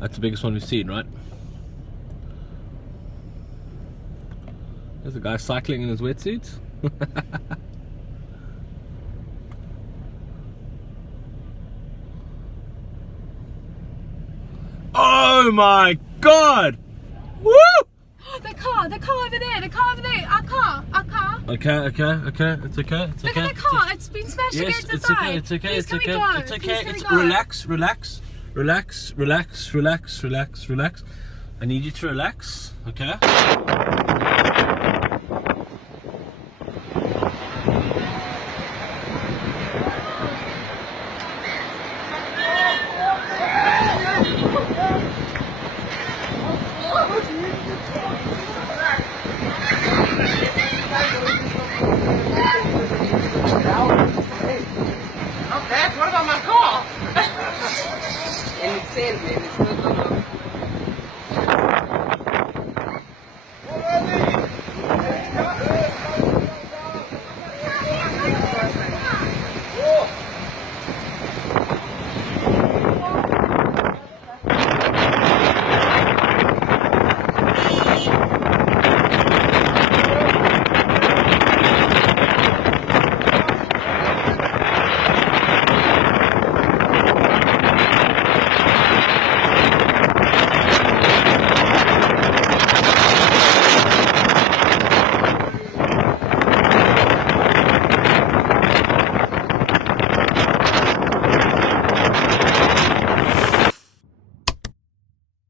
That's the biggest one we've seen, right? There's a guy cycling in his wetsuit. Oh my god! Woo! The car over there, our car. Okay, it's okay. Look at the car, it's been smashed against the side. It's okay. Please, can we go? It's okay. Please, It's can we go? relax. I need you to relax, okay? What about my car? And it's sand, man. It's not